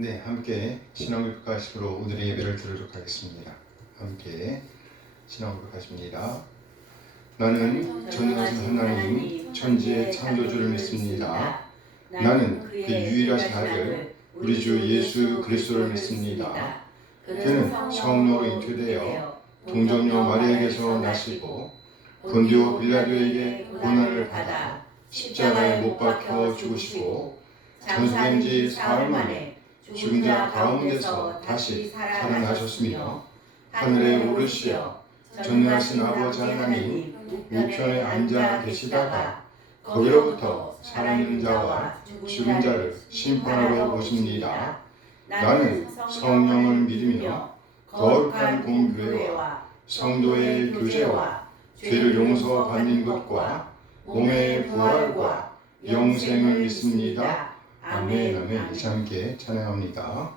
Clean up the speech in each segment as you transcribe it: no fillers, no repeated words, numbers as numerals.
네, 함께 신앙을 가십으로 오늘의 예배를 드리도록 하겠습니다. 함께 신앙을 가십니다. 나는 전능하신 하나님, 천지의 창조주를 믿습니다. 나는 그 유일하신 아들, 우리 주 예수 그리스도를 믿습니다. 그는 성령으로 잉태되어 동정녀 마리아에게서 나시고 본디오 빌라도에게 고난을 받아 십자가에 못 박혀 죽으시고 장사된 지 사흘 만에 죽은 자 가운데서 다시 살아나셨으며 하늘에 오르시어 전능하신 아버지 하나님 우편에 앉아 계시다가 거기로부터 살아있는 자와 죽은 자를 심판하러 오십니다. 나는 성령을 믿으며 거룩한 공교회와 성도의 교제와 죄를 용서받는 것과 몸의 부활과 영생을 믿습니다. 아멘. 아멘. 이제 함께 찬양합니다.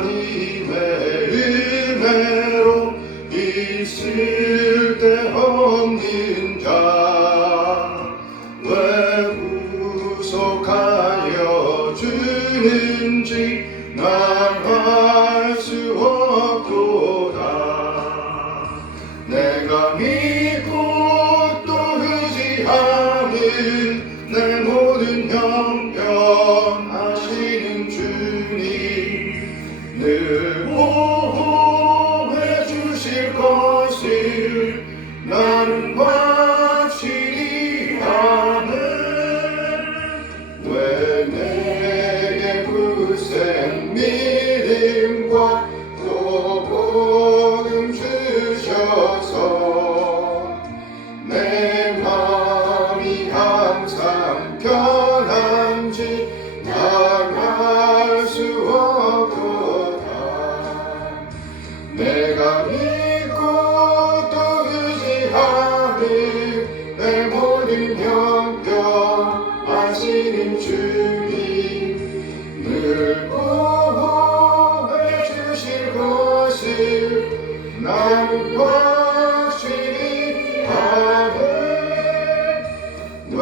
하나님의 은혜로 이 쓸데없는 자 왜 구속하여 주는지 난 알 수 없도다. 내가 믿고 또 의지하는 내 모든 형편하시는 주님 늘 보호해 주실 것을 나는 확실히 아네. 왜 내게 굳센 믿음과 또 복음 주셔서 내 마음이 항상 편한지 난 알 수 없도다. 내가 믿고 또 의지하는 내 모든 형편 아시는 주님 늘 보호해 주실 것을 나는 확실히 아네. 왜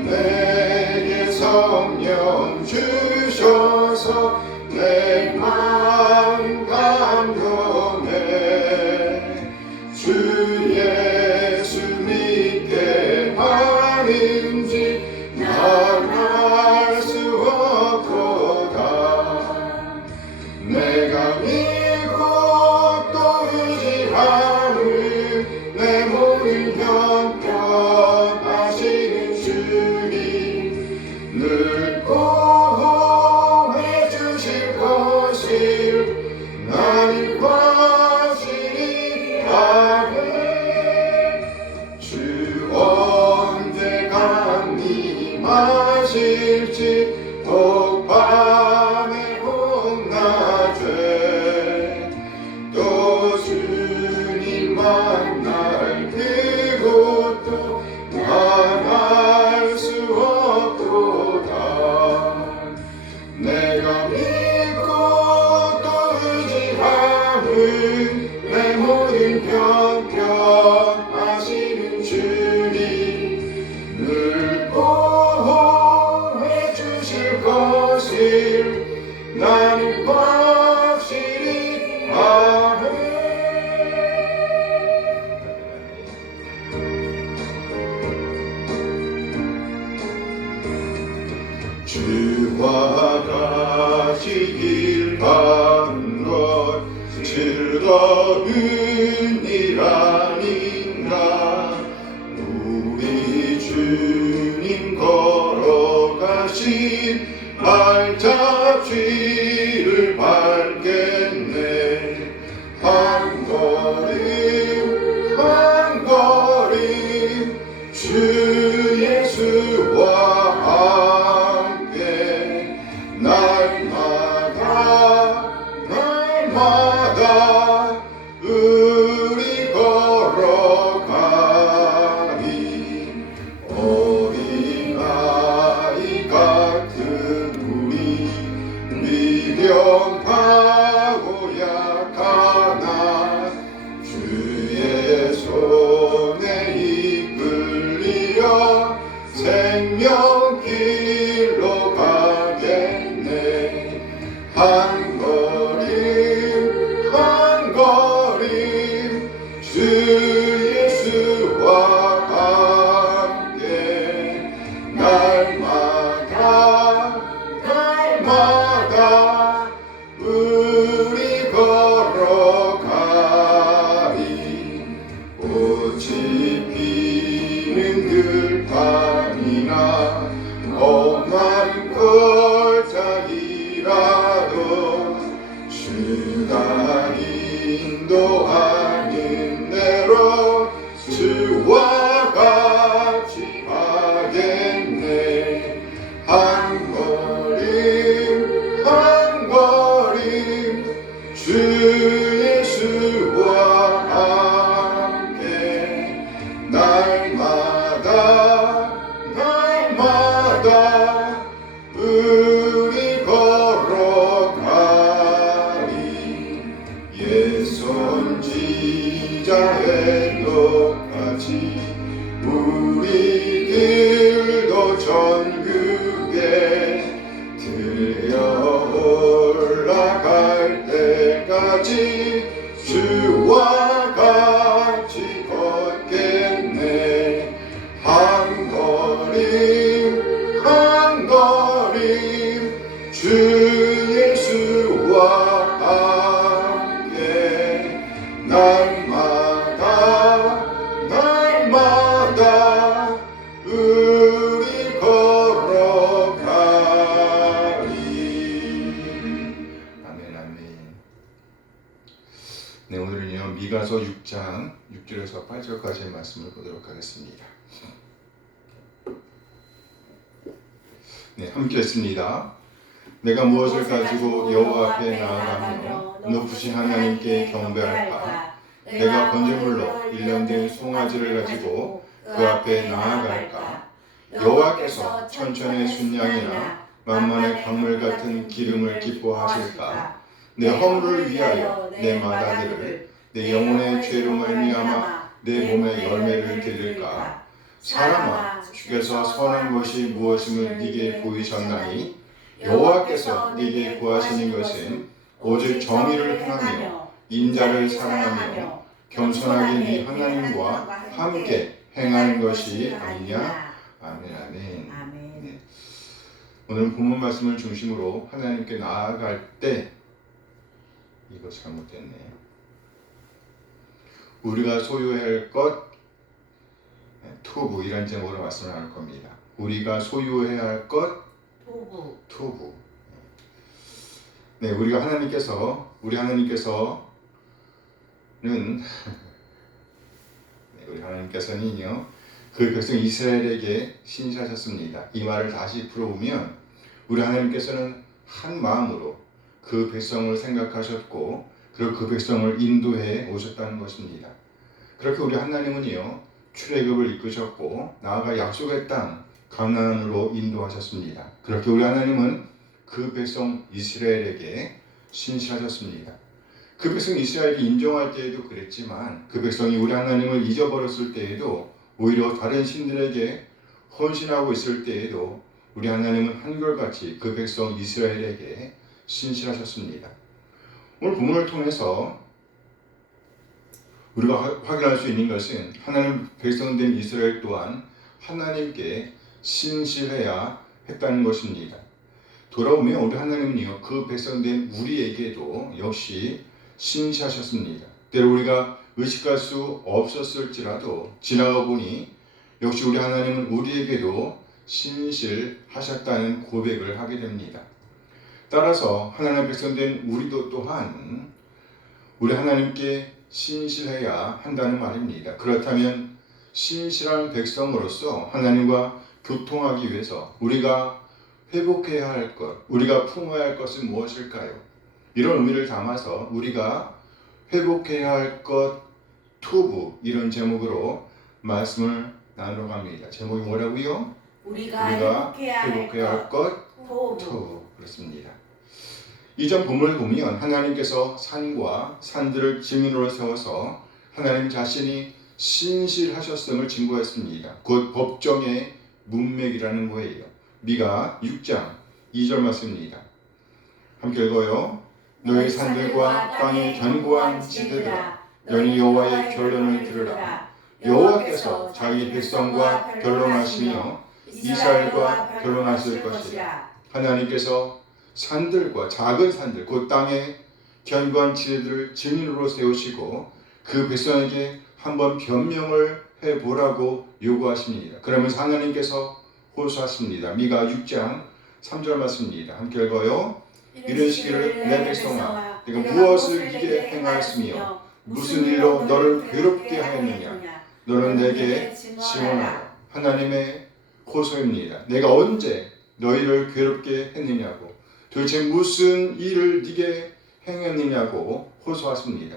내게 성령 주셔서 내 마음 감동해 주 예수 믿게 하는지 난 알 수 없도다. 내가 믿고 또 의지하는 내 모든 형편 아시는 주님 늘 보호해 주실 것을 나는 확실히 아네. 주 언제 강림하실지 복밤에 홍낮에 또 주님 만날 그곳도 난 알 수 없도다. 내가 믿고 또 의지하는 내 모든 형편 아시는 주님 늘 보호해 주실 것을 나는 확실히 아네. 주와 같이 길 가는 것 즐거운 일 아닌가. 우리 주님 걸어가신 발자취를 밟겠네. 한 걸음 한 걸음 주 예수와 함께 날마다 우리 걸어가리. 어린아이 같은 우리 미련하고 한 걸음 한 걸음 주 예수와 함께 날마다 날마다 우리 걸어가리. 꽃이 피는 들판이나 험한 골짜기라도 주가 인도하는 대로 주와 같이 가겠네. 한 걸음 한 걸음 주 예수와 함께 날마다 날마다 우리 걸어가리. 옛 선지자의 것까지 우리들도 전국에 들려 올라갈 때까지 주와 같이 걷겠네. 한 걸음 한 걸음 주 예수와 함께 날마다 날마다 우리 걸어가리. 아멘 아멘. 네, 오늘은요 미가서 6장 6절에서 8절까지의 말씀을 보도록 하겠습니다. 네, 함께 했습니다. 내가 무엇을 가지고 여호와 앞에 나아가며 높으신 하나님께 경배할까? 내가 번제물로 일련된 송아지를 가지고 그 앞에 나아갈까? 여호와께서 천천의 순양이나 만만의 강물 같은 기름을 기뻐하실까? 내 허물을 위하여 내 마다들을 내 영혼의 죄로 말미암아 내 몸의 열매를 드릴까? 사람아, 주께서 선한 것이 무엇임을 네게 보이셨나니 여호와께서 네게 구하시는 것은 오직 정의를 행하며 인자를 사랑하며 겸손하게 네 하나님과 함께 행하는 것이 아니냐. 아멘 아멘. 네. 오늘 본문 말씀을 중심으로 하나님께 나아갈 때 이거 잘못됐네. 우리가 소유해야 할 것 투부 이란 제목으로 말씀을 나눌 겁니다. 우리가 소유해야 할 것 투부. 네, 우리 하나님께서는요 그 백성 이스라엘에게 신실하셨습니다. 이 말을 다시 풀어보면 우리 하나님께서는 한 마음으로 그 백성을 생각하셨고 그리고 그 백성을 인도해 오셨다는 것입니다. 그렇게 우리 하나님은요 출애굽을 이끄셨고 나아가 약속의 땅 가나안으로 인도하셨습니다. 그렇게 우리 하나님은 그 백성 이스라엘에게 신실하셨습니다. 그 백성 이스라엘이 인정할 때에도 그랬지만 그 백성이 우리 하나님을 잊어버렸을 때에도 오히려 다른 신들에게 헌신하고 있을 때에도 우리 하나님은 한결같이 그 백성 이스라엘에게 신실하셨습니다. 오늘 본문을 통해서 우리가 확인할 수 있는 것은 하나님 백성된 이스라엘 또한 하나님께 신실해야 했다는 것입니다. 돌아오면 우리 하나님은요 그 백성된 우리에게도 역시 신실하셨습니다. 때로 우리가 의식할 수 없었을지라도 지나가 보니 역시 우리 하나님은 우리에게도 신실하셨다는 고백을 하게 됩니다. 따라서 하나님의 백성된 우리도 또한 우리 하나님께 신실해야 한다는 말입니다. 그렇다면 신실한 백성으로서 하나님과 교통하기 위해서 우리가 회복해야 할 것, 우리가 품어야 할 것은 무엇일까요? 이런 의미를 담아서 우리가 회복해야 할 것 투부 이런 제목으로 말씀을 나누러 갑니다. 제목이 뭐라고요? 우리가 회복해야 할 것 투부. 그렇습니다. 이전 본문을 보면 하나님께서 산과 산들을 증인으로 세워서 하나님 자신이 신실하셨음을 증거했습니다. 곧 법정의 문맥이라는 거예요. 미가 6장 2절 말씀입니다. 함께 읽어요. 너희 산들과 땅의 견고한 지대들아 너희 여호와의 결론을 들으라. 여호와께서 자기 백성과 결론하시며 이스라엘과 결론하실 것이라. 하나님께서 산들과 작은 산들 곧 땅의 견고한 지대들을 증인으로 세우시고 그 백성에게 한번 변명을 해보라고 요구하십니다. 그러면서 하나님께서 호소하십니다. 미가 6장 3절 말씀입니다. 함께 읽어요. 이르시기를 내 백성아 내가 무엇을 네게 행하였으며 무슨 일로 너를 괴롭게 하였느냐 너는 내게 증언하라. 하나님의 호소입니다. 내가 언제 너희를 괴롭게 했느냐고 도대체 무슨 일을 네게 행했느냐고 호소하십니다.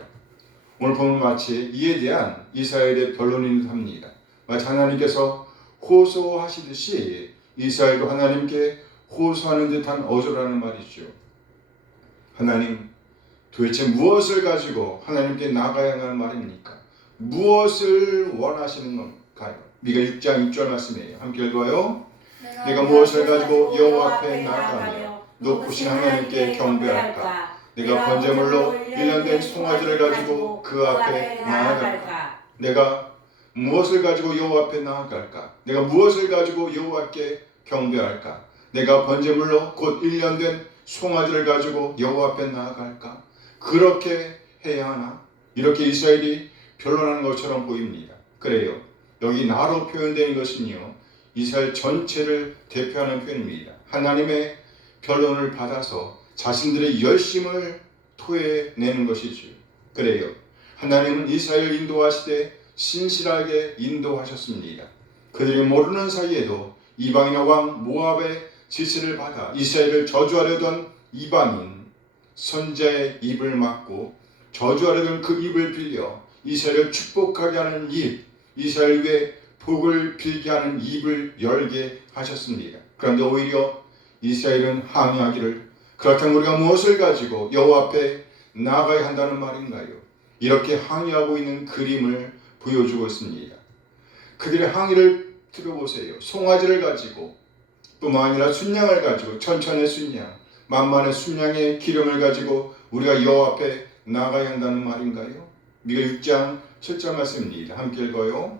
오늘 보면 마치 이에 대한 이스라엘의 변론인 듯합니다. 마치 하나님께서 호소하시듯이 이스라엘도 하나님께 호소하는 듯한 어조라는 말이죠. 하나님 도대체 무엇을 가지고 하나님께 나가야 하는 말입니까? 무엇을 원하시는 건가요? 미가 6장 6절 말씀이에요. 함께 읽어요. 내가 무엇을 가지고 여호와 앞에 나아가며 높으신 하나님께 경배할까? 내가 번제물로 1년 된 송아지를 가지고 그 앞에 나아갈까? 내가 무엇을 가지고 여호와 앞에 나아갈까? 내가 무엇을 가지고 여호와께 경배할까? 내가 번제물로 곧 1년 된 송아지를 가지고 여호와 앞에 나아갈까? 그렇게 해야 하나? 이렇게 이스라엘이 변론하는 것처럼 보입니다. 그래요. 여기 나로 표현되는 것은요. 이스라엘 전체를 대표하는 표현입니다. 하나님의 변론을 받아서 자신들의 열심을 토해내는 것이죠. 그래요. 하나님은 이스라엘을 인도하시되 신실하게 인도하셨습니다. 그들이 모르는 사이에도 이방인의 왕 모압의 지시를 받아 이스라엘을 저주하려던 이방인 선자의 입을 막고 저주하려던 그 입을 빌려 이스라엘을 축복하게 하는 입, 이스라엘 위에 복을 빌게 하는 입을 열게 하셨습니다. 그런데 오히려 이스라엘은 항의하기를 그렇다면 우리가 무엇을 가지고 여호와 앞에 나아가야 한다는 말인가요? 이렇게 항의하고 있는 그림을 보여주고 있습니다. 그들의 항의를 들어보세요. 송아지를 가지고 뿐만 아니라 순양을 가지고 천천의 순양, 만만의 순양의 기름을 가지고 우리가 여호와 앞에 나아가야 한다는 말인가요? 미가 6장 7절 말씀입니다. 함께 읽어요.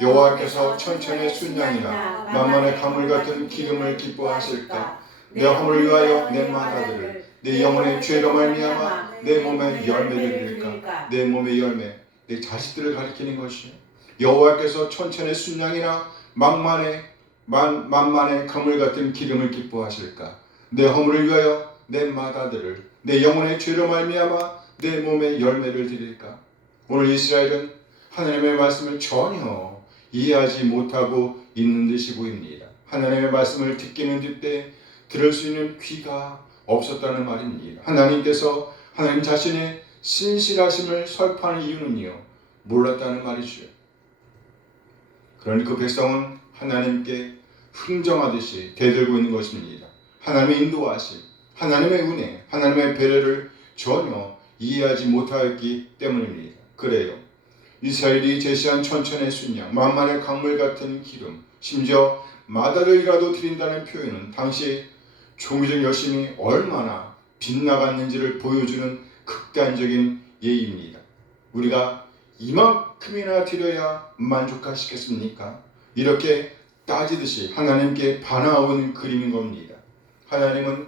여호와께서 천천의 순양이나 만만의 가물 같은 기름을 기뻐하실까? 내 허물을 위하여 내 마다들을 내 영혼의 죄로 말미암아 내 몸의 열매를 드릴까? 내 몸의 열매, 내 자식들을 가리키는 것이요. 여호와께서 천천의 순양이나 만만의 가물 같은 기름을 기뻐하실까? 내 허물을 위하여 내 마다들을 내 영혼의 죄로 말미암아 내 몸의 열매를 드릴까? 오늘 이스라엘은 하나님의 말씀을 전혀 이해하지 못하고 있는 듯이 보입니다. 하나님의 말씀을 듣기는 듣되 들을 수 있는 귀가 없었다는 말입니다. 하나님께서 하나님 자신의 신실하심을 설파하는 이유는요, 몰랐다는 말이죠. 그러니 그 백성은 하나님께 흥정하듯이 대들고 있는 것입니다. 하나님의 인도하심, 하나님의 은혜, 하나님의 배려를 전혀 이해하지 못하였기 때문입니다. 그래요. 이스라엘이 제시한 천천의 순양, 만만의 강물 같은 기름, 심지어 마다를이라도 드린다는 표현은 당시 종교적 열심이 얼마나 빗나갔는지를 보여주는 극단적인 예입니다. 우리가 이만큼이나 드려야 만족하시겠습니까? 이렇게 따지듯이 하나님께 반항하고 있는 그림인 겁니다. 하나님은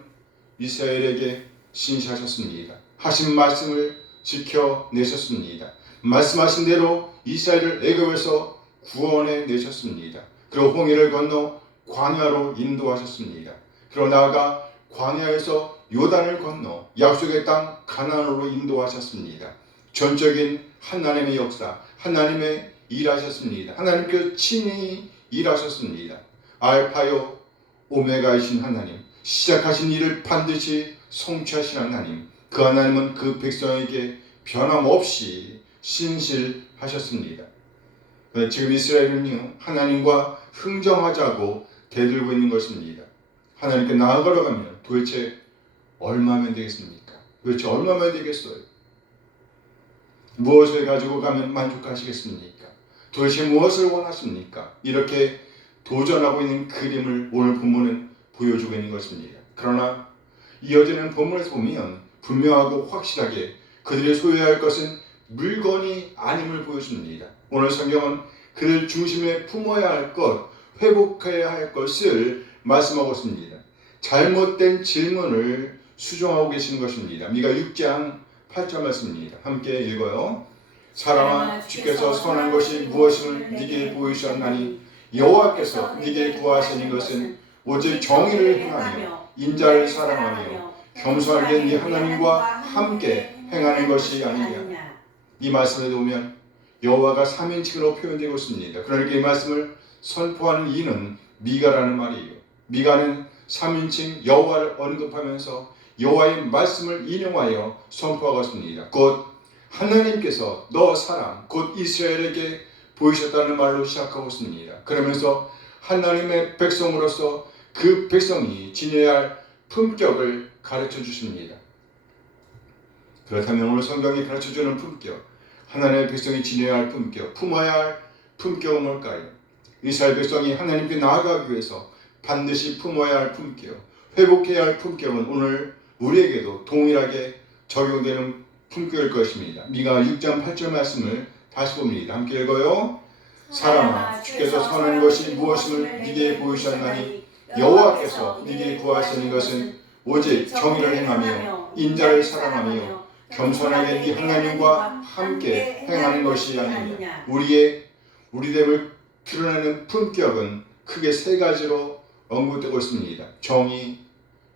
이스라엘에게 신실하셨습니다. 하신 말씀을 지켜내셨습니다. 말씀하신 대로 이스라엘을 애굽에서 구원해 내셨습니다. 그리고 홍해를 건너 광야로 인도하셨습니다. 그리고 나아가 광야에서 요단을 건너 약속의 땅 가나안으로 인도하셨습니다. 전적인 하나님의 역사, 하나님의 일하셨습니다. 하나님께서 친히 일하셨습니다. 알파요 오메가이신 하나님, 시작하신 일을 반드시 성취하신 하나님, 그 하나님은 그 백성에게 변함없이 신실하셨습니다. 지금 이스라엘은요, 하나님과 흥정하자고 대들고 있는 것입니다. 하나님께 나아가러 가면 도대체 얼마면 되겠습니까? 도대체 얼마면 되겠어요? 무엇을 가지고 가면 만족하시겠습니까? 도대체 무엇을 원하십니까? 이렇게 도전하고 있는 그림을 오늘 본문은 보여주고 있는 것입니다. 그러나 이어지는 본문에서 보면 분명하고 확실하게 그들이 소유할 것은 물건이 아님을 보여줍니다. 오늘 성경은 그들 중심에 품어야 할 것, 회복해야 할 것을 말씀하고 있습니다. 잘못된 질문을 수정하고 계신 것입니다. 미가 6장 8절 말씀입니다. 함께 읽어요. 사람아, 주께서 선한 것이 무엇임을 네게 보이셨나니 여호와께서 네게 구하시는 것은 오직 정의를 행하며 인자를 사랑하며 겸손하게 네 하나님과 함께 행하는 것이 아니냐. 이 말씀에 보면 여호와가 3인칭으로 표현되고 있습니다. 그러니까 이 말씀을 선포하는 이는 미가라는 말이에요. 미가는 3인칭 여호와를 언급하면서 여호와의 말씀을 인용하여 선포하고 있습니다. 곧 하나님께서 너 사람 곧 이스라엘에게 보이셨다는 말로 시작하고 있습니다. 그러면서 하나님의 백성으로서 그 백성이 지녀야 할 품격을 가르쳐 주십니다. 그렇다면 오늘 성경이 가르쳐주는 품격, 하나님의 백성이 지녀야 할 품격, 품어야 할 품격은 뭘까요? 이스라엘 백성이 하나님께 나아가기 위해서 반드시 품어야 할 품격, 회복해야 할 품격은 오늘 우리에게도 동일하게 적용되는 품격일 것입니다. 미가 6장 8절 말씀을 다시 봅니다. 함께 읽어요. 사람아, 주께서 선한 것이 무엇임을 네게 보이셨나니 여호와께서 네게 구하시는 것은 오직 정의를 행하며 인자를 사랑하며 겸손하게 네 하나님과 함께 행하는 것이 아니냐. 우리됨을 드러내는 품격은 크게 세 가지로 언급되고 있습니다. 정의,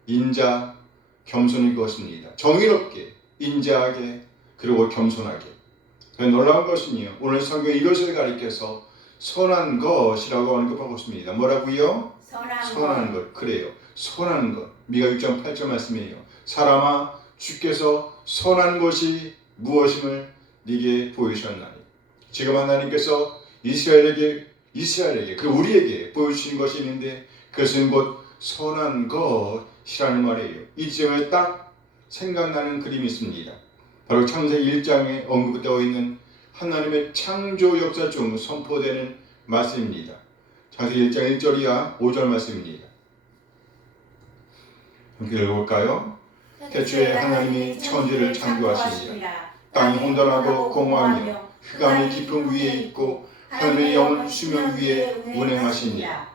인자, 겸손일 것입니다. 정의롭게, 인자하게, 그리고 겸손하게. 놀라운 것은요, 오늘 성경 이것을 가리켜서 선한 것이라고 언급하고 있습니다. 뭐라고요? 선한 것. 그래요. 선한 것. 미가 6장 8절 말씀이에요. 사람아, 주께서 선한 것이 무엇임을 네게 보이셨나니. 지금 하나님께서 이스라엘에게 그 우리에게 보여주신 것이 있는데 그것은 곧 선한 것이라는 말이에요. 이 지점에 딱 생각나는 그림이 있습니다. 바로 창세기 1장에 언급되어 있는 하나님의 창조 역사 중 선포되는 말씀입니다. 창세기 1장 1절이야 5절 말씀입니다. 함께 읽어볼까요? 태초에 하나님이 천지를 창조하시니라. 땅이 혼돈하고 공허하며 흑암이 깊은 위에 있고 하늘의 영은 수면 위에 운행하시니라.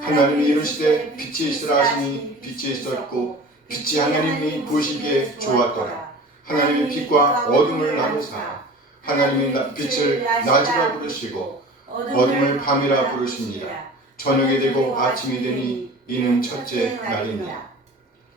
하나님이 이르시되 빛이 있으라 하시니 빛이 있었고 빛이 하나님이 보시기에 좋았더라. 하나님이 빛과 어둠을 나누사 하나님이 빛을 낮이라 부르시고 어둠을 밤이라 부르시니라. 저녁이 되고 아침이 되니 이는 첫째 날이니라.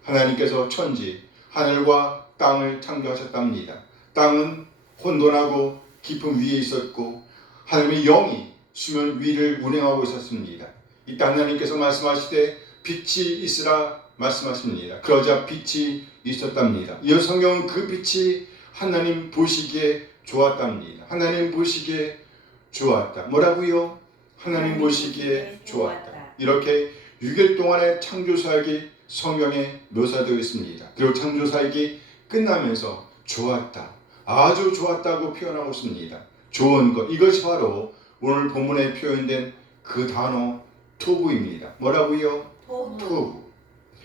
하나님께서 천지 하늘과 땅을 창조하셨답니다. 땅은 혼돈하고 깊은 위에 있었고 하나님의 영이 수면 위를 운행하고 있었습니다. 이때 하나님께서 말씀하시되 빛이 있으라 말씀하십니다. 그러자 빛이 있었답니다. 이 성경은 그 빛이 하나님 보시기에 좋았답니다. 하나님 보시기에 좋았다. 뭐라고요? 하나님 보시기에 좋았다. 이렇게 6일 동안의 창조사역이 성경에 묘사되어 있습니다. 그리고 창조사역이 끝나면서 좋았다, 아주 좋았다고 표현하고 있습니다. 좋은 것, 이것이 바로 오늘 본문에 표현된 그 단어 토부입니다. 뭐라고요? 토부.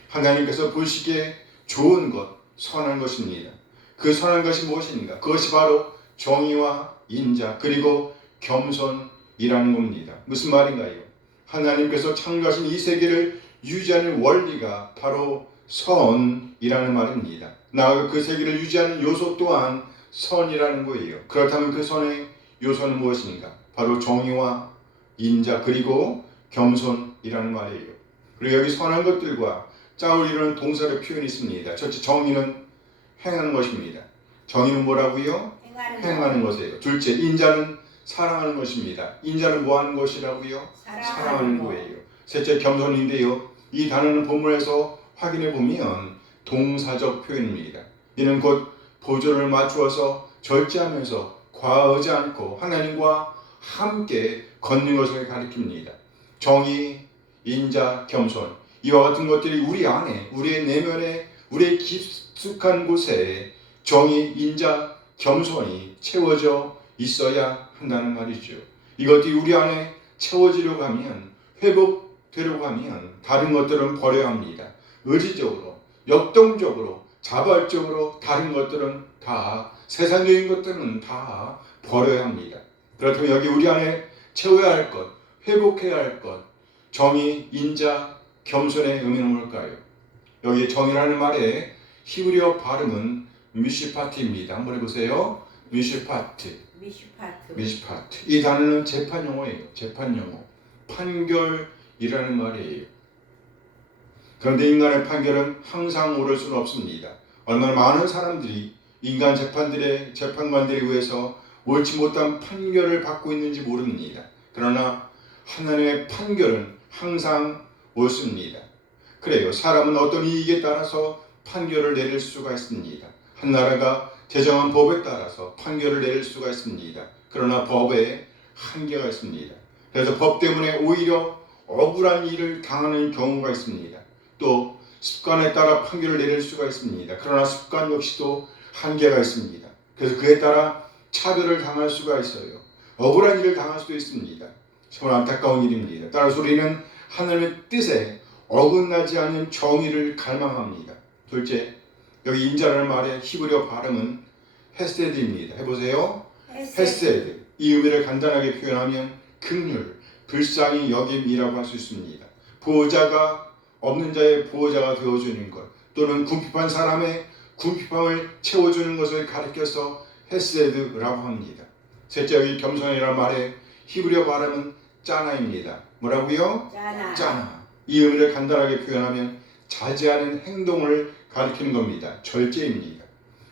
하나님께서 보시기에 좋은 것, 선한 것입니다. 그 선한 것이 무엇인가? 그것이 바로 정의와 인자 그리고 겸손이라는 겁니다. 무슨 말인가요? 하나님께서 창조하신 이 세계를 유지하는 원리가 바로 선이라는 말입니다. 나아가 그 세계를 유지하는 요소 또한 선이라는 거예요. 그렇다면 그 선의 요소는 무엇인가? 바로 정의와 인자 그리고 겸손이라는 말이에요. 그리고 여기 선한 것들과 짝을 이루는 동사의 표현이 있습니다. 첫째, 정의는 행하는 것입니다. 정의는 뭐라고요? 행하는 것이에요. 둘째, 인자는 사랑하는 것입니다. 인자는 뭐 하는 것이라고요? 사랑하는 거예요. 셋째, 겸손인데요. 이 단어는 본문에서 확인해 보면 동사적 표현입니다. 이는 곧 보조를 맞추어서 절제하면서 과하지 않고 하나님과 함께 걷는 것을 가리킵니다. 정의, 인자, 겸손 이와 같은 것들이 우리 안에, 우리의 내면에, 우리의 깊숙한 곳에 정의, 인자, 겸손이 채워져 있어야 한다는 말이죠. 이것들이 우리 안에 채워지려고 하면, 회복되려고 하면 다른 것들은 버려야 합니다. 의지적으로 역동적으로 자발적으로 다른 것들은 다 세상적인 것들은 다 버려야 합니다. 그렇다면 여기 우리 안에 채워야 할 것, 회복해야 할 것, 정의, 인자, 겸손의 의미는 뭘까요? 여기 정의라는 말의 히브리어 발음은 미시파트입니다. 한번 해보세요. 미시파트. 이 단어는 재판 용어예요. 재판 용어. 판결이라는 말이에요. 그런데 인간의 판결은 항상 옳을 수는 없습니다. 얼마나 많은 사람들이 인간 재판관들에 의해서 옳지 못한 판결을 받고 있는지 모릅니다. 그러나 하나님의 판결은 항상 옳습니다. 그래요. 사람은 어떤 이익에 따라서 판결을 내릴 수가 있습니다. 한 나라가 제정한 법에 따라서 판결을 내릴 수가 있습니다. 그러나 법에 한계가 있습니다. 그래서 법 때문에 오히려 억울한 일을 당하는 경우가 있습니다. 또 습관에 따라 판결을 내릴 수가 있습니다. 그러나 습관 역시도 한계가 있습니다. 그래서 그에 따라 차별을 당할 수가 있어요. 억울한 일을 당할 수도 있습니다. 정말 안타까운 일입니다. 따라서 우리는 하나님의 뜻에 어긋나지 않는 정의를 갈망합니다. 둘째, 여기 인자라는 말의 히브리어 발음은 헤세드입니다. 해보세요. 헤세드. 이 의미를 간단하게 표현하면 긍휼, 불쌍히 여김이라고 할 수 있습니다. 보호자가 없는 자의 보호자가 되어주는 것, 또는 궁핍한 사람의 궁핍함을 채워주는 것을 가리켜서 헤세드라고 합니다. 셋째, 여기 겸손이라는 말의 히브리어 발음은 짜나입니다. 뭐라고요? 짜나. 이 의미를 간단하게 표현하면 자제하는 행동을 가리키는 겁니다. 절제입니다.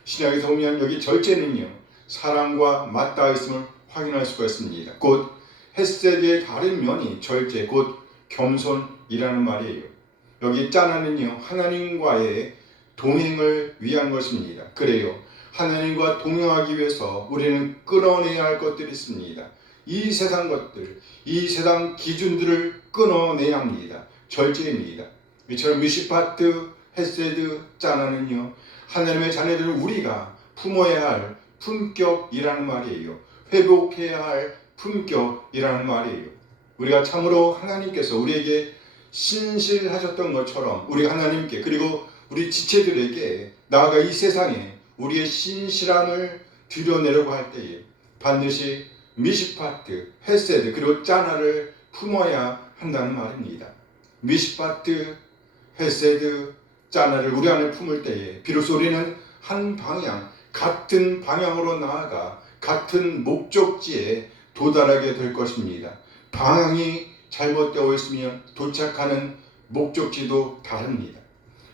신약에서 보면 여기 절제는요, 사랑과 맞닿아 있음을 확인할 수가 있습니다. 곧 헤세드의 다른 면이 절제, 곧 겸손이라는 말이에요. 여기 짜나는요, 하나님과의 동행을 위한 것입니다. 그래요. 하나님과 동행하기 위해서 우리는 끌어내야 할 것들이 있습니다. 이 세상 것들, 이 세상 기준들을 끊어내야 합니다. 절제입니다. 이처럼 미시파트, 헤세드, 짜나는요, 하나님의 자녀들 우리가 품어야 할 품격이라는 말이에요. 회복해야 할 품격이라는 말이에요. 우리가 참으로 하나님께서 우리에게 신실하셨던 것처럼 우리 하나님께, 그리고 우리 지체들에게 나아가 이 세상에 우리의 신실함을 드러내려고 할 때에 반드시 미시파트, 헤세드, 그리고 짜나를 품어야 한다는 말입니다. 미시파트, 헤세드, 짜나를 우리 안에 품을 때에 비로소 우리는 한 방향, 같은 방향으로 나아가 같은 목적지에 도달하게 될 것입니다. 방향이 잘못되어 있으면 도착하는 목적지도 다릅니다.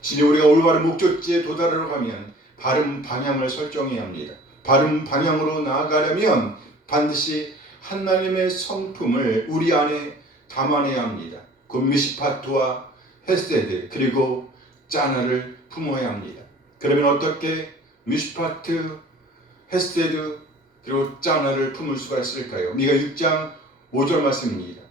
진히 우리가 올바른 목적지에 도달하려고 하면 바른 방향을 설정해야 합니다. 바른 방향으로 나아가려면 반드시 하나님의 성품을 우리 안에 담아내야 합니다. 그 미시파트와 헤세드, 그리고 짜나를 품어야 합니다. 그러면 어떻게 미시파트, 헤세드, 그리고 짜나를 품을 수가 있을까요? 미가 6장 5절 말씀입니다.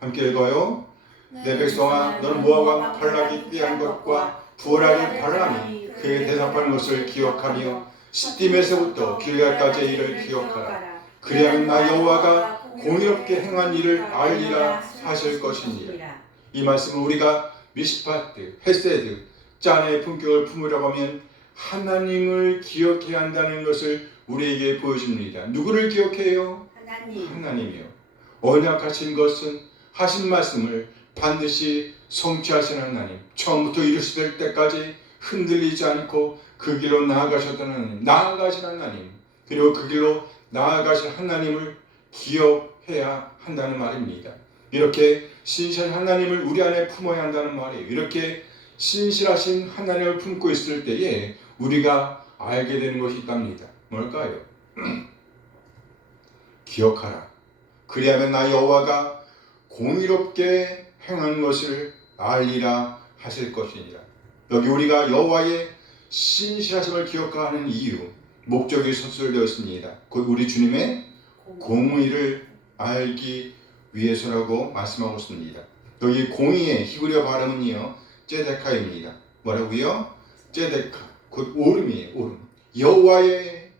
함께 읽어요. 내 백성아, 너는 모압과 발락이 꾀한 것과 부월하기 발람이 그에게 대답하는 것을 기억하며 시딤에서부터 길갈까지의 일을 기억하라. 그리하면 나 여호와가 공의롭게 행한 일을 알리라 하실 것입니다. 이 말씀은 우리가 미시파트, 헤세드, 짜나의 품격을 품으려고 하면 하나님을 기억해야 한다는 것을 우리에게 보여줍니다. 누구를 기억해요? 하나님이요. 언약하신 것은 하신 말씀을 반드시 성취하신 하나님, 처음부터 이루실 때까지 흔들리지 않고 그 길로 나아가셨던 하나님, 나아가신 하나님, 그리고 그 길로 나아가신 하나님을 기억해야 한다는 말입니다. 이렇게 신실한 하나님을 우리 안에 품어야 한다는 말이에요. 이렇게 신실하신 하나님을 품고 있을 때에 우리가 알게 되는 것이 있답니다. 뭘까요? 기억하라. 그리하면 나 여호와가 공의롭게 행한 것을 알리라 하실 것이니라. 여기 우리가 여호와의 신실하심을 기억하는 이유, 목적이 서술되어 있습니다. 곧 우리 주님의 공의를 알기 위해서라고 말씀하고 있습니다. 여기 공의의 히브리어 발음은요, ጼ데카입니다. 뭐라고요? ጼ데카, 곧 오름이에요. 오름. 여호와의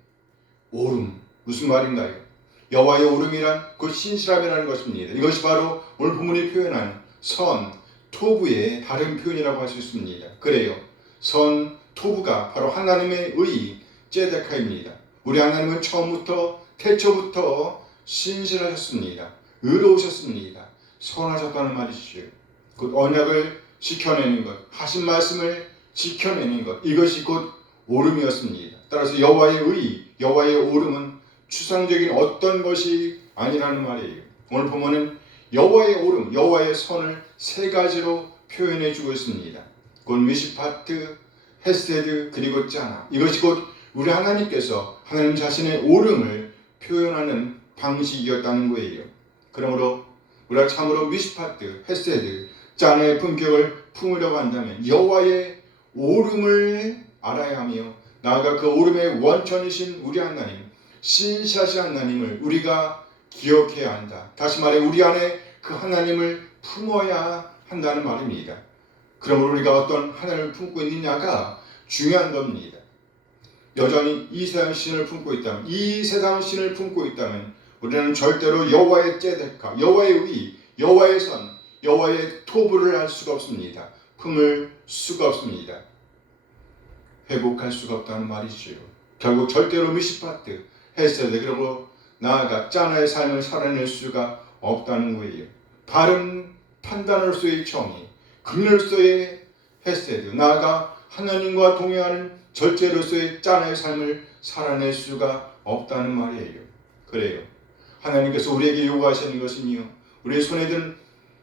오름. 무슨 말인가요? 여호와의 오름이란 곧 신실함이라는 것입니다. 이것이 바로 오늘 본문이 표현한 선, 토부의 다른 표현이라고 할 수 있습니다. 그래요. 선 토부가 바로 하나님의 의 제데카입니다. 우리 하나님은 처음부터 태초부터 신실하셨습니다. 의로우셨습니다. 선하셨다는 말이시죠. 곧 언약을 지켜내는 것, 하신 말씀을 지켜내는 것, 이것이 곧 오름이었습니다. 따라서 여호와의 의, 여호와의 오름은 추상적인 어떤 것이 아니라는 말이에요. 오늘 보면은 여호와의 오름, 여호와의 선을 세 가지로 표현해 주고 있습니다. 곧 미시파트, 헤세드, 그리고 짜나. 이것이 곧 우리 하나님께서 하나님 자신의 오름을 표현하는 방식이었다는 거예요. 그러므로 우리가 참으로 미시파트, 헤세드, 짜나의 품격을 품으려고 한다면 여호와의 오름을 알아야 하며 나아가 그 오름의 원천이신 우리 하나님, 신실하신 하나님을 우리가 기억해야 한다. 다시 말해 우리 안에 그 하나님을 품어야 한다는 말입니다. 그러므로 우리가 어떤 하나님을 품고 있느냐가 중요한 겁니다. 여전히 이 세상 신을 품고 있다면, 이 세상 신을 품고 있다면 우리는 절대로 여호와의 제데카, 여호와의 의, 여호와의 선, 여호와의 토부를 할 수가 없습니다. 품을 수가 없습니다. 회복할 수가 없다는 말이죠. 결국 절대로 미시파트, 헤세드, 그리고 나아가 짜나의 삶을 살아낼 수가 없다는 거예요. 바른 판단으로서의 정의, 긍휼로서의 헤세드, 나아가 하나님과 동행하는 절제로서의 짜나의 삶을 살아낼 수가 없다는 말이에요. 그래요. 하나님께서 우리에게 요구하시는 것은요, 우리의 손에 든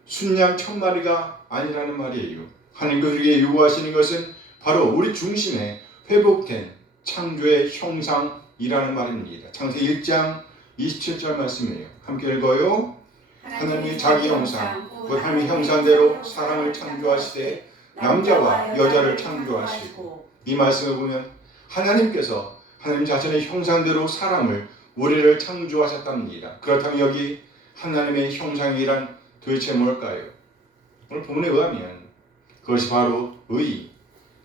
순양 1000마리가 아니라는 말이에요. 하나님께서 우리에게 요구하시는 것은 바로 우리 중심에 회복된 창조의 형상이라는 말입니다. 창세기 1장 27절 말씀이에요. 함께 읽어요. 하나님이 자기 형상, 곧 하나님의 형상대로 사람을 창조하시되 남자와 여자를 창조하시고. 이 말씀을 보면 하나님께서 하나님 자신의 형상대로 사람을, 우리를 창조하셨답니다. 그렇다면 여기 하나님의 형상이란 도대체 뭘까요? 오늘 본문에 의하면 그것이 바로 의,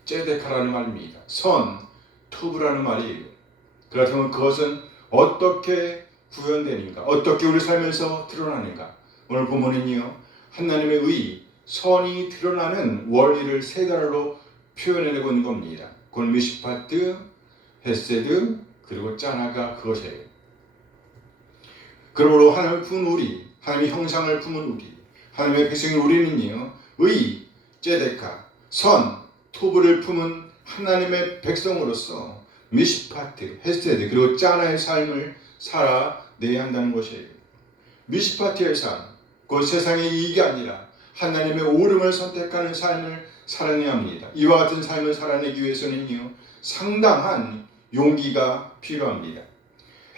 제데카라는 말입니다. 선, 투브라는 말이에요. 그렇다면 그것은 어떻게 구현되는가? 어떻게 우리 삶에서 드러나는가? 오늘 본문은요, 하나님의 의, 선이 드러나는 원리를 세 단어로 표현해내고 있는 겁니다. 곧 미시파트, 헤세드, 그리고 짜나가 그것이에요. 그러므로 하나님을 품은 우리, 하나님의 형상을 품은 우리, 하나님의 백성인 우리는요, 의, 제데카, 선, 토브를 품은 하나님의 백성으로서 미시파트, 헤세드, 그리고 짜나의 삶을 살아내야 한다는 것이에요. 미시파트의 삶, 그 세상의 이익이 아니라 하나님의 오름을 선택하는 삶을 살아내야 합니다. 이와 같은 삶을 살아내기 위해서는요, 상당한 용기가 필요합니다.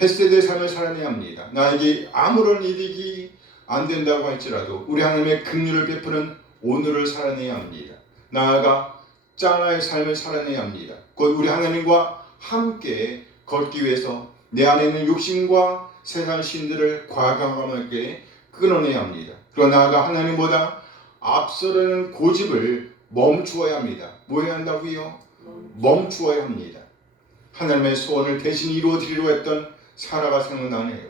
헤세드의 삶을 살아내야 합니다. 나에게 아무런 이득이 안 된다고 할지라도 우리 하나님의 긍휼을 베푸는 오늘을 살아내야 합니다. 나아가 짜나의 삶을 살아내야 합니다. 곧 우리 하나님과 함께 걷기 위해서 내 안에 있는 욕심과 세상 신들을 과감하게 끊어내야 합니다. 그러나 나아가 하나님보다 앞서려는 고집을 멈추어야 합니다. 뭐 해야 한다고요? 멈추어야 합니다. 하나님의 소원을 대신 이루어드리려 했던 사라가 생각나네요.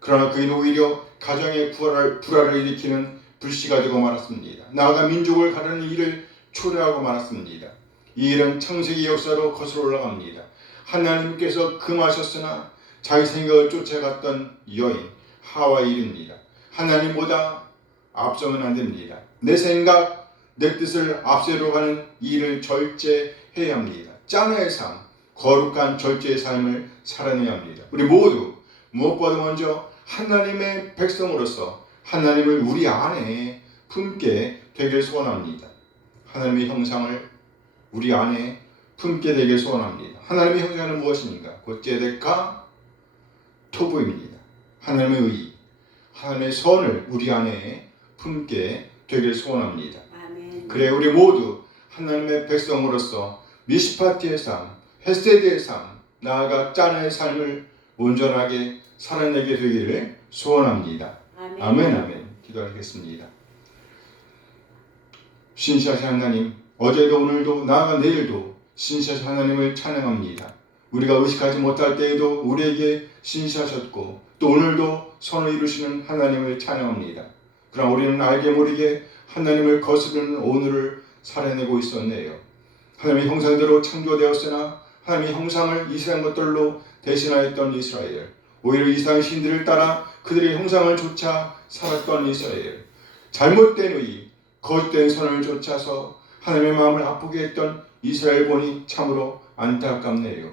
그러나 그는 오히려 가정의 불화를 일으키는 불씨가 되고 말았습니다. 나아가 민족을 가르는 일을 초래하고 말았습니다. 이 일은 창세기 역사로 거슬러 올라갑니다. 하나님께서 금하셨으나 자기 생각을 쫓아갔던 여인 하와의 일입니다. 하나님보다 앞서면 안 됩니다. 내 생각, 내 뜻을 앞세우려 가는 일을 절제해야 합니다. 짜나의 삶, 거룩한 절제의 삶을 살아내야 합니다. 우리 모두 무엇보다 먼저 하나님의 백성으로서 하나님을 우리 안에 품게 되길 소원합니다. 하나님의 형상을 우리 안에 품게 되길 소원합니다. 하나님의 형상은 무엇입니까? 곧 제데카 토부입니다. 하나님의 의, 하나님의 선을 우리 안에 품게 되길 소원합니다. 아멘. 그래 우리 모두 하나님의 백성으로서 미시파티의 삶, 헤세드의 삶, 나아가 짜나의 삶을 온전하게 살아내게 되기를 소원합니다. 아멘. 아멘, 아멘. 기도하겠습니다. 신실하신 하나님, 어제도 오늘도 나아가 내일도 신실하신 하나님을 찬양합니다. 우리가 의식하지 못할 때에도 우리에게 신실하셨고 또 오늘도 선을 이루시는 하나님을 찬양합니다. 그러나 우리는 알게 모르게 하나님을 거스르는 오늘을 살아내고 있었네요. 하나님의 형상대로 창조되었으나 하나님의 형상을 이상한 것들로 대신하였던 이스라엘, 오히려 이상한 신들을 따라 그들의 형상을 쫓아 살았던 이스라엘, 잘못된 의, 거짓된 선을 쫓아서 하나님의 마음을 아프게 했던 이스라엘 보니 참으로 안타깝네요.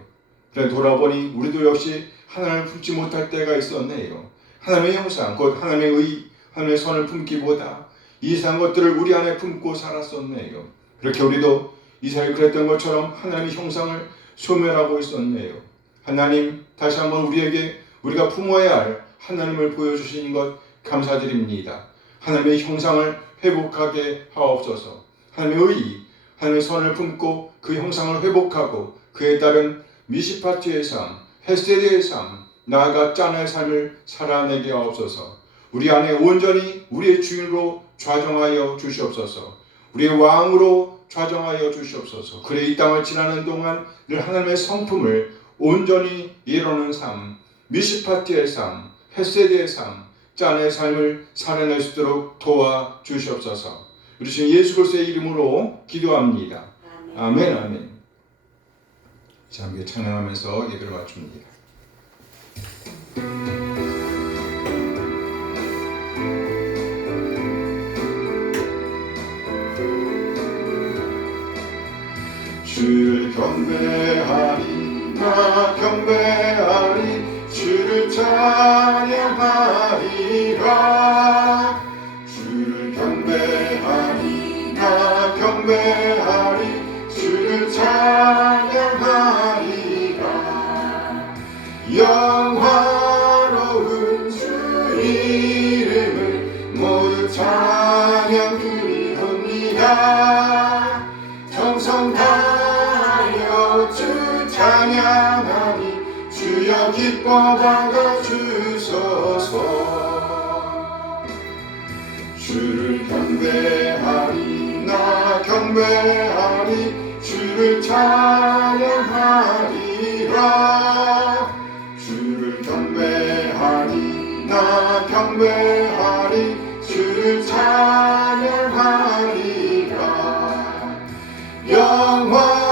그래 돌아보니 우리도 역시 하나님을 품지 못할 때가 있었네요. 하나님의 형상, 곧 하나님의 의, 하나님의 선을 품기보다 이상한 것들을 우리 안에 품고 살았었네요. 그렇게 우리도 이스라엘 그랬던 것처럼 하나님의 형상을 소멸하고 있었네요. 하나님, 다시 한번 우리에게 우리가 품어야 할 하나님을 보여주신 것 감사드립니다. 하나님의 형상을 회복하게 하옵소서. 하나님의 의, 하나님의 선을 품고 그 형상을 회복하고 그에 따른 미시파티의 삶, 헤세드의 삶, 나아가 짠의 삶을 살아내게 하옵소서. 우리 안에 온전히 우리의 주인으로 좌정하여 주시옵소서. 우리의 왕으로 좌정하여 주시옵소서. 그래 이 땅을 지나는 동안 늘 하나님의 성품을 온전히 이루는 삶, 미시파티의 삶, 헤세드의 삶, 짠의 삶을 살아낼 수 있도록 도와 주시옵소서. 우리 주 예수 그리스도의 이름으로 기도합니다. 아멘, 아멘. 자, 함께 찬양하면서 예배를 마칩니다. 주를 경배하리, 나 경배하리, 주를 찬양하리라. 주를 경배하리, 나 경배하리, 주를 찬양하리라. 영화로운 주 이름을 모두 찬양 드리옵니다. 정성 다하여 주 찬양하니 주여 기뻐 받아주소서. 주를 경배하리, 나 경배하리, 주를 찬양하리라. 주를 경배하리, 나 경배하리, 주를 찬양하리라.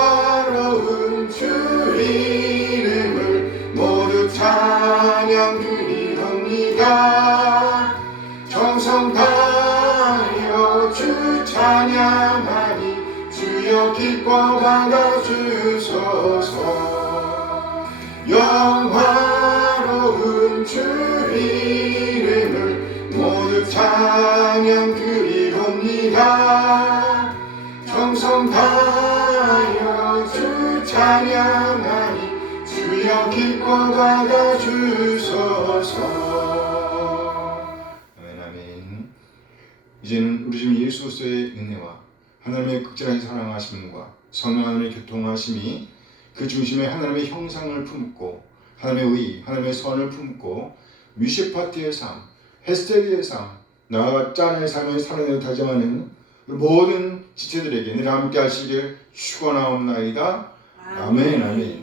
영화로운 주 이름을 모두 찬양 드리옵니다. 정성 다하여 주 찬양하니 주여 기뻐 받아주소서. 영화로운 주 이름을 모두 찬양 드리옵니다. 정성 다하여 주 찬양하니 주여 기뻐 받아주소서. 아멘, 아멘. 이제는 우리 주 예수 그리스도의 은혜와 하나님의 극진하게 사랑하심과 성령 하나님의 교통하심이 그 중심에 하나님의 형상을 품고 하나님의 의, 하나님의 선을 품고 미시파티의 삶, 헤스테리의 삶, 나아가 짠의 삶을 살아내려 다짐하는 모든 지체들에게 늘 함께 하시길 축원하옵나이다. 아멘, 아멘.